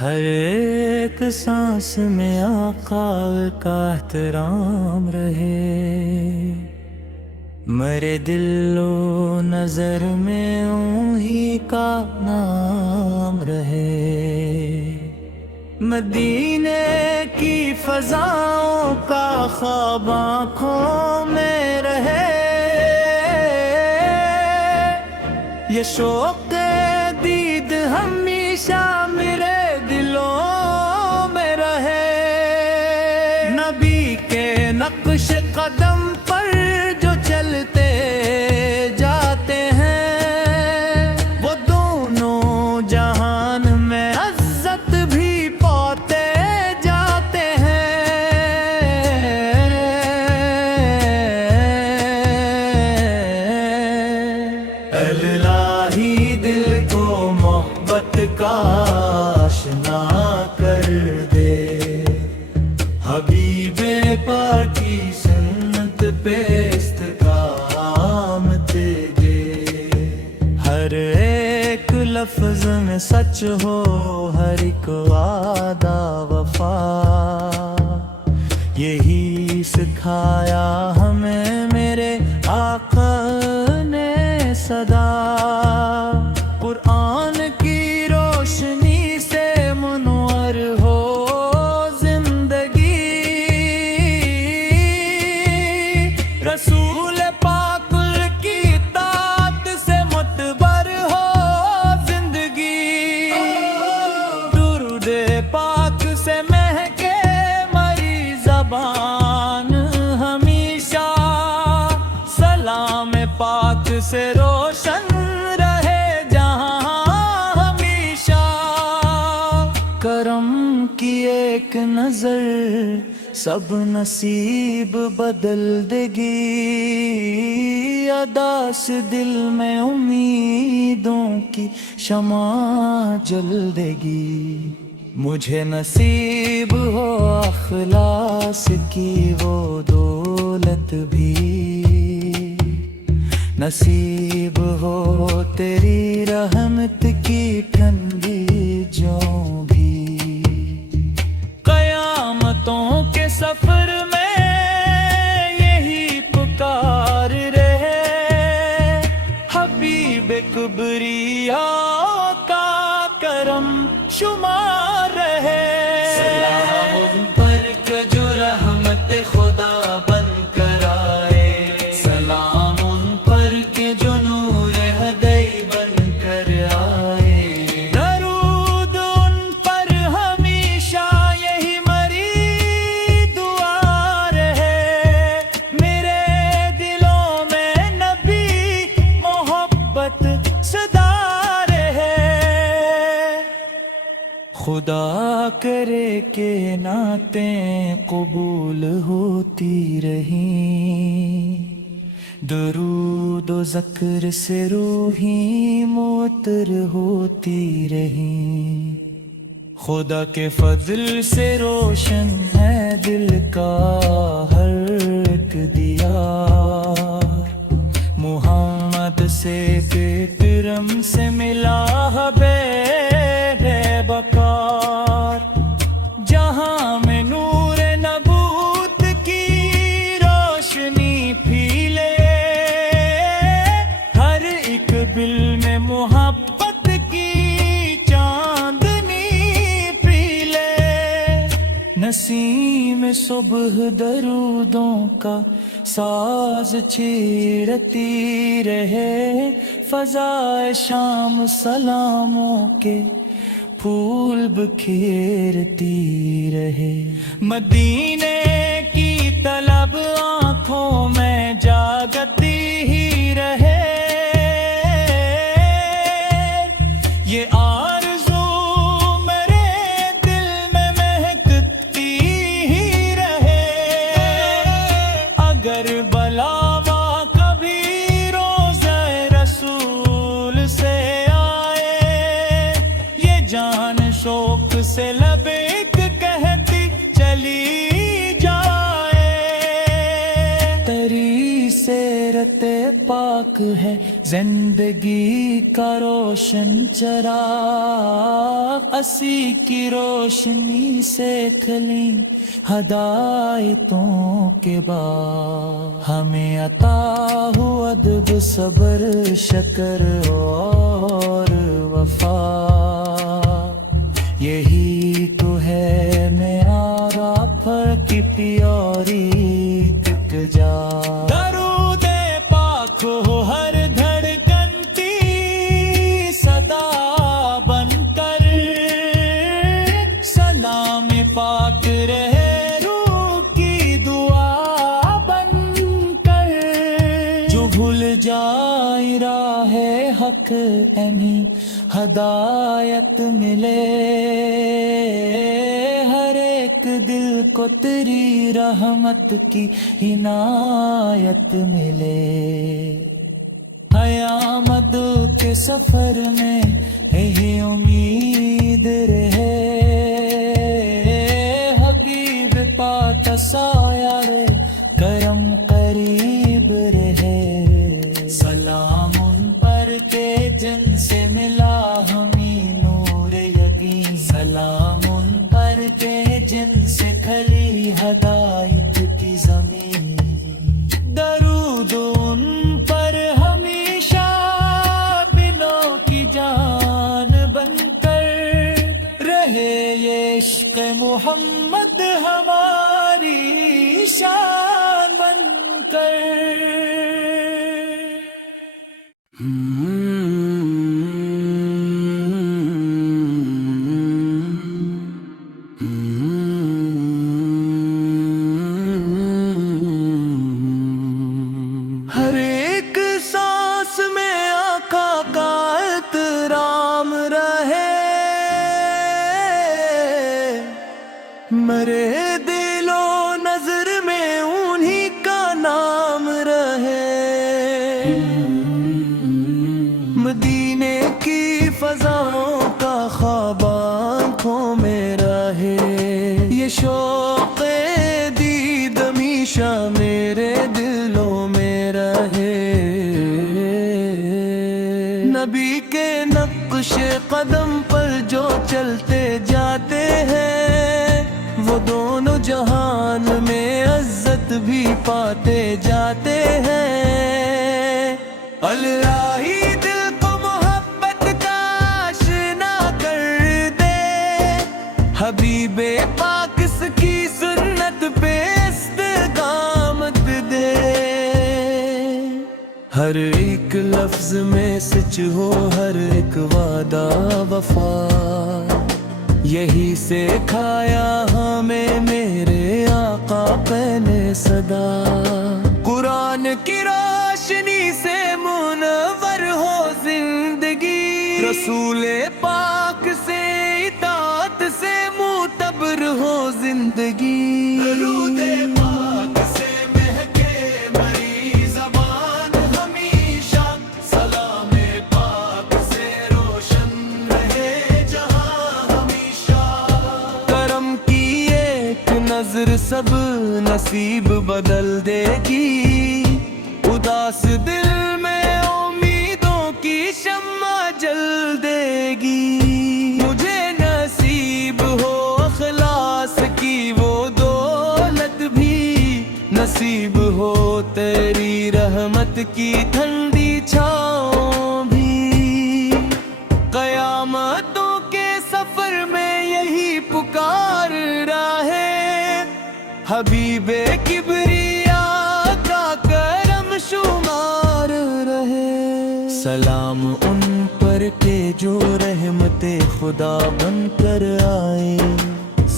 ہر ایک سانس میں آقا کا احترام رہے، مرے دل و نظر میں انہی کا نام رہے، مدینے کی فضاؤں کا خواب آنکھوں میں رہے، یہ شوق دید ہمیشہ میرے دلوں میں رہے، نبی کے نقش قدم پر جو چلتے جاتے ہیں، وہ دونوں جہان میں عزت بھی پاتے جاتے ہیں، الہی دل کو محبت کا آشنا کر دے، حبیب پاک کی سنت پہ استقامت دے، ہر ایک لفظ میں سچ ہو، ہر ایک وعدہ وفا، یہی سکھایا ہمیں میرے آقا نے صدا، قرآن کی روشنی سے منور ہو زندگی، رسول پاک کی اطاعت سے متبر ہو زندگی، درود پاک سے مہکے مری زبان ہمیشہ، سلام پاک سے روشن رہے جہاں ہمیشہ، کرم کی ایک نظر سب نصیب بدل دے گی، ادا سے دل میں امیدوں کی شمع جل دے گی، مجھے نصیب ہو اخلاص کی وہ دولت بھی، نصیب ہو تیری رحمت کی ٹھنڈی جوں بھی، قیامتوں کے سفر میں یہی پکار رہے، حبیب کبریا کا کرم شمار رہے، سلام ان پر کہ جو رحمت خدا بن کر آئے، سلام ان پر کہ جو نور ہدی بن کر آئے، درود ان پر ہمیشہ یہی مری دعا رہے، میرے دلوں میں نبی محبت صدا رہے، خدا کرے کہ نعتیں قبول ہوتی رہیں، درود و ذکر سے روحیں معطر ہوتی رہیں، خدا کے فضل سے روشن ہے دل کا ہر ایک دیار، محمد سے کرم سے ملا ہے بکار، جہاں میں نور نبوت کی روشنی پھیلے، ہر ایک دل میں محبت کی چاندنی پھیلے، نسیم صبح درودوں کا ساز چھیڑتی رہے، فضائے شام سلاموں کے پھول بکھیرتی رہے، مدینے کی طلب آنکھوں میں جاگتی ہی رہے، یہ آرزو میرے دل میں مہکتی ہی رہے، اگر بلاوا کبھی روضہ رسول سے آئے، یہ جان شوق سے لبیک کہتی چلی جائے، تری سیرت پاک ہے زندگی کا روشن چراغ اسی کی روشنی سے کھلیں ہدایتوں کے بعد، ہمیں عطا ہو ادب صبر شکر اور وفا، یہی تو ہے معیار پر کی پیاری تک جا۔ درود پاک ہو ہر دھڑکنتی صدا بن کر، سلام پاک رہے روح کی دعا بن کر، جو بھول جائے راہ حق انہیں ہدایت ملے، ہر ایک دل کو تیری رحمت کی عنایت ملے، قیامت کے سفر میں یہی امید رہے، حبیب پاک سایہ کرم قریب رہے، سلام ان پر کے جن سے ملا ہمیں نور یقین، سلام ان پر کے جن سے کھلی ہدایت کی زمین، درود ان پر ہمیشہ بلوں کی جان بن کر رہے، یہ عشق محمد ہماری شان بن کر۔ ہر ایک سانس میں آقا کا احترام رہے، مرے دل و نظر میں انہی کا نام رہے، مدینے کی فضاؤں کا خواب آنکھوں میں رہے، یہ شوق دید ہمیشہ میرے دلوں میں رہے، نبی کے نقش قدم پر جو چلتے جاتے ہیں، وہ دونوں جہان میں عزت بھی پاتے جاتے ہیں، اللہ ہی دل کو محبت کا آشنا کر دے، حبیب پاک کی سنت پہ استقامت دے، ہر ایک لفظ میں سچ ہو ہر ایک وعدہ وفا، یہی سکھایا ہمیں میرے آقا پہلے صدا، قرآن کی روشنی سے منور ہو زندگی، رسول پاک سے اطاعت سے معتبر ہو زندگی، درود پاک سے مہکے مری زبان ہمیشہ، سلام پاک سے روشن رہے جہاں ہمیشہ، کرم کی ایک نظر سب نصیب بدل دے گی، اداس دل میں امیدوں کی شمع جل دے گی، مجھے نصیب ہو اخلاص کی وہ دولت بھی، نصیب ہو تیری رحمت کی ٹھنڈی چھاؤں بھی، قیامتوں کے سفر میں یہی پکار رہے، حبیب کبریا کا کرم شمار رہے، سلام ان پر کے جو رحمت خدا بن کر آئے،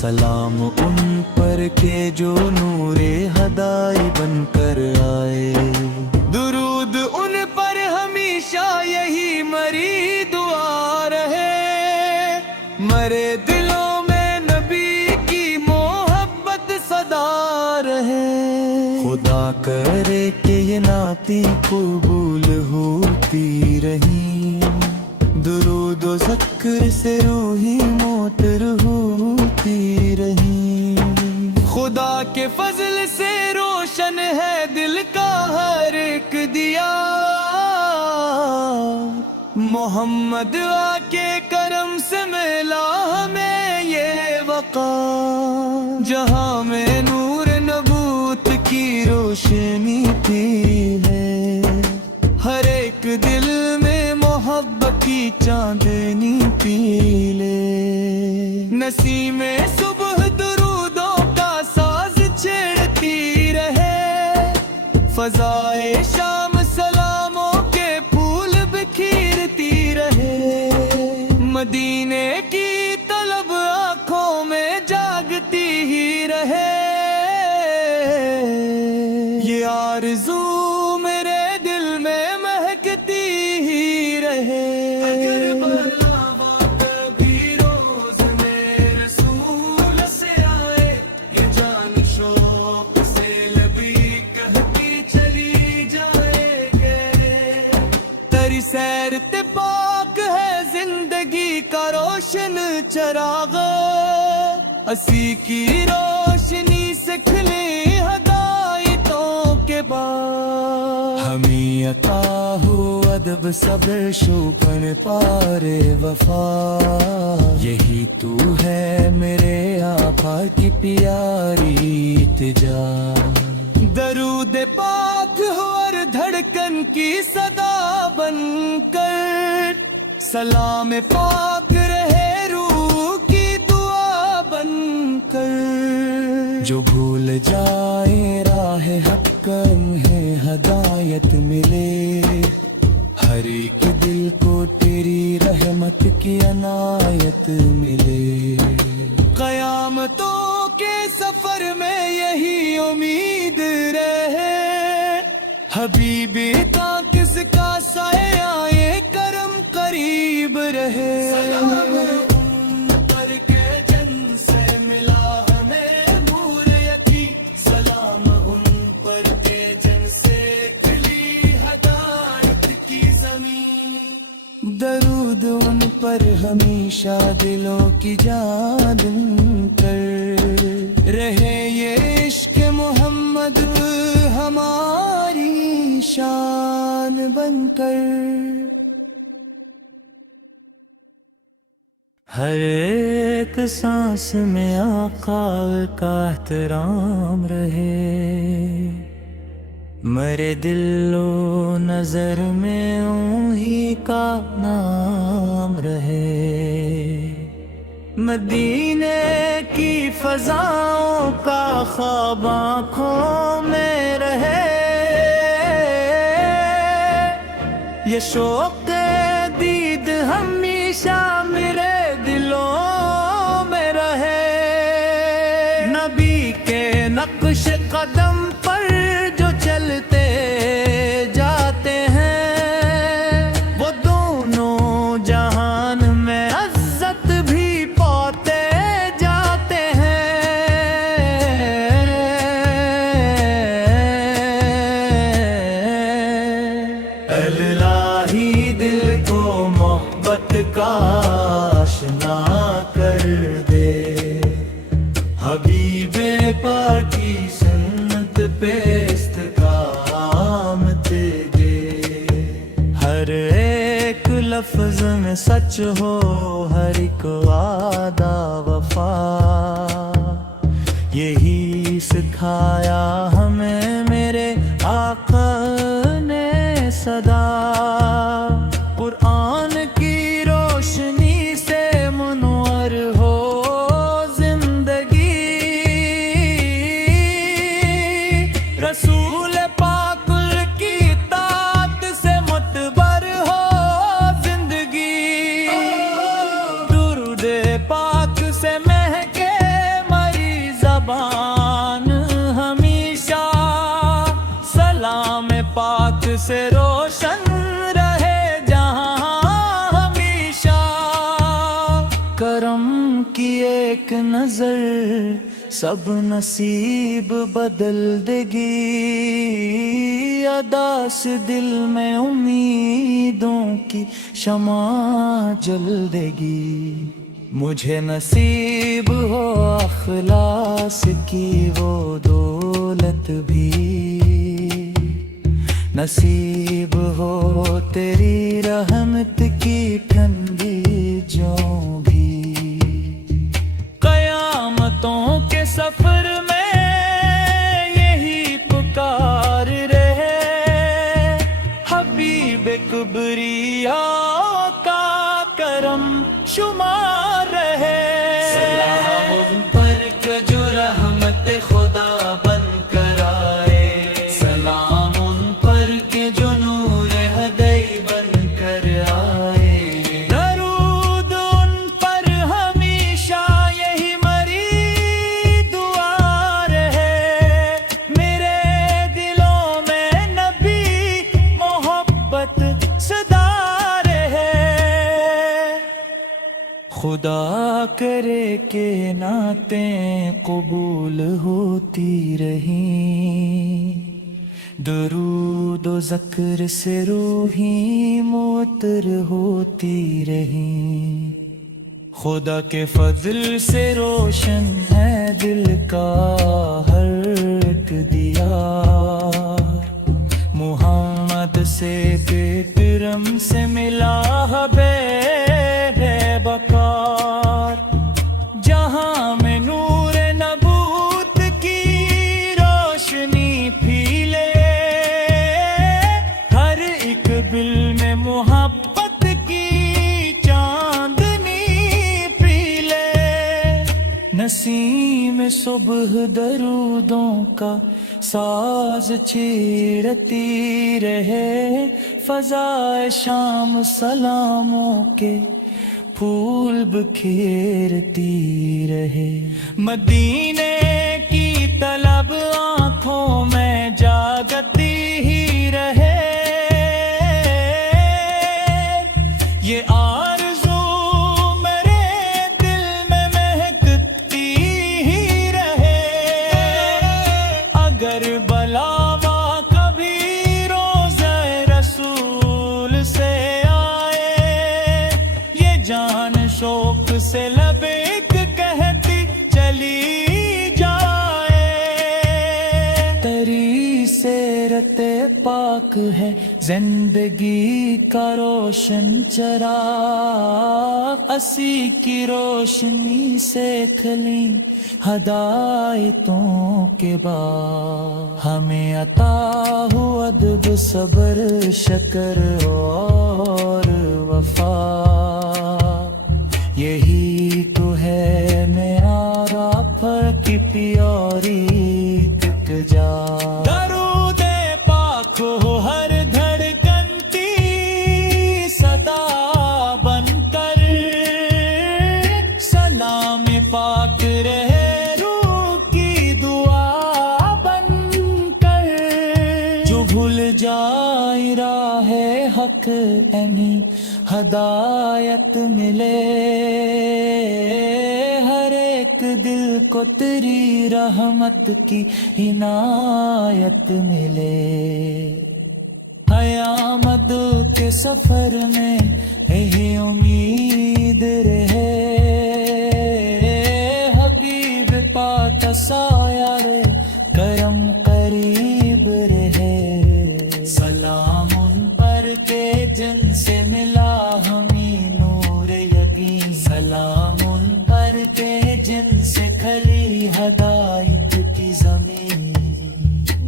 سلام ان پر کے جو نور ہدائی بن کر آئے، درود ان پر ہمیشہ یہی مری دعا رہے، مرے دلوں میں نبی کی محبت صدا رہے، خدا کرے کہ یہ نعتیں قبول ہوتی رہیں، درود و ذکر سے روحی موتر ہوتی رہیں، خدا کے فضل سے روشن ہے دل کا ہر ایک دیا، محمد آکے کرم سے ملا ہمیں یہ وقار، جہاں میں نور نبوت کی روشنی تھی ہے، ہر ایک دل میں محبت کی چاندنی پیلے، نسیم صبح درودوں کا ساز چھیڑتی رہے، فضائے شام سلاموں کے پھول بکھیرتی رہے، مدینے کی طلب آنکھوں میں جاگتی ہی رہے، یہ آرزو میرے دل میں مہکتی ہی رہے۔ اگر بلاوا کبھی روز میں رسول سے آئے، یہ جان شوق سے لبی کہتی چلی جائے گے، تری سیرت پاک ہے زندگی کا روشن چراغ، اسی کی روشنی سے کھلی ہدایتوں کے بعد، ہمیں عطا ہو ادب صبر شوپن پارے وفا، یہی تو ہے میرے آقا کی پیاری التجا، درود پاک ہو اور دھڑکن کی صدا بن کر، سلام پاک رہے روح کی دعا بن کر، جو بھول جائے راہ حق کا انہیں ہدایت ملے، ہر ایک دل کو تیری رحمت کی عنایت ملے، قیامتوں کے سفر میں یہی امید رہے، حبیبی تا کس کا سایہ یہ کرم قریب رہے، سلام ان پر کے جن سے ملا ہمیں نور یقین، سلام ان پر کے جن سے کھلی ہدایت کی زمین، درود ان پر ہمیشہ دلوں کی جان کر رہے، یہ عشق محمد ہماری شان بن کر، ہر ایک سانس میں آقا کا احترام رہے، مرے دل و نظر میں انہی کا نام رہے، مدینے کی فضاؤں کا خواب آنکھوں میں رہے، یہ شوق دید ہمیشہ میرے دلوں میں رہے، نبی کے نقش قدم پر جو چلتے جاتے ہیں، وہ دونوں جہان میں عزت بھی پاتے جاتے ہیں، اللہ ہی دل کو محبت کا آشنا کر دے، حبیب پاک کی سنت پہ استقامت دے، ہر ایک لفظ میں سچ ہو، ہر ایک وعدہ وفا، یہی سکھایا ہمیں میرے آقا نے صدا، قرآن کی روشنی سے منور ہو زندگی، رسول پاک کی اطاعت سے متبر ہو زندگی، درود پاک سے مہکے مری زبان ہمیشہ، سلام پاک سے روشن رہے جہاں ہمیشہ، کرم کی ایک نظر سب نصیب بدل دے گی، اداس دل میں امیدوں کی شمع جل دے گی، مجھے نصیب ہو اخلاص کی وہ دولت بھی، نصیب ہو تیری رحمت کی ٹھنڈی جو بھی قیامتوں کے سفر میں یہی پکار رہے حبیب کبریا کا کرم شمار رہے سلام ان پر کہ جو رحمت خدا بن کر آئے سلام ان پر کہ جو نور ہدی بن کر آئے درود ان پر ہمیشہ یہی مری دعا رہے میرے دلوں میں نبی محبت صدا رہے خدا کرے کہ نعتیں قبول ہوتی رہیں درود و ذکر سے روحیں معطر ہوتی رہیں خدا کے فضل سے روشن ہے دل کا ہر ایک دیا محمد سے بے کرم سے ملا بے بکار جہاں میں نور نبوت کی روشنی پھیلے ہر ایک دل میں محبت کی چاندنی پھیلے نسیم صبح درودوں کا ساز چھیڑتی رہے فضائے شام سلاموں کے پھول بکھیرتی رہے مدینے کی طلب آنکھوں میں جاگتی ہی رہے یہ آرزو میرے دل میں مہکتی ہی رہے اگر بلاوا کبھی روزہ رسول سے آئے یہ جان شوق سے لبیک کہتی چلی جائے تیری سیرت پاک ہے زندگی کا روشن چراغ اسی کی روشنی سے کھلی ہدایتوں کے بعد ہمیں عطا ہو ادب صبر شکر اور وفا یہی تو ہے میرا پر کی پیاری تک جا درود پاک ہو ہر دھڑکنتی صدا بن کر سلام پاک رہے روح کی دعا بن کر جو بھول جائے راہ حق اینی ہدایت ملے ہر ایک دل کو تیری رحمت کی عنایت ملے قیامت کے سفر میں یہی امید رہے حبیب پاک سایہ کرم قریب رہے سلام ان پر کے جن سے ملا ہمیں نور یقین سلام ان پر کے جن سے کھلی ہدایت کی زمین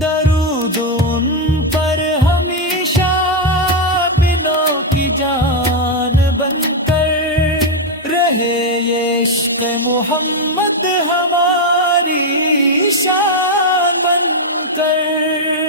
درود ان پر ہمیشہ دلوں کی جان بن کر رہے یہ عشق محمد ہماری شان بن کر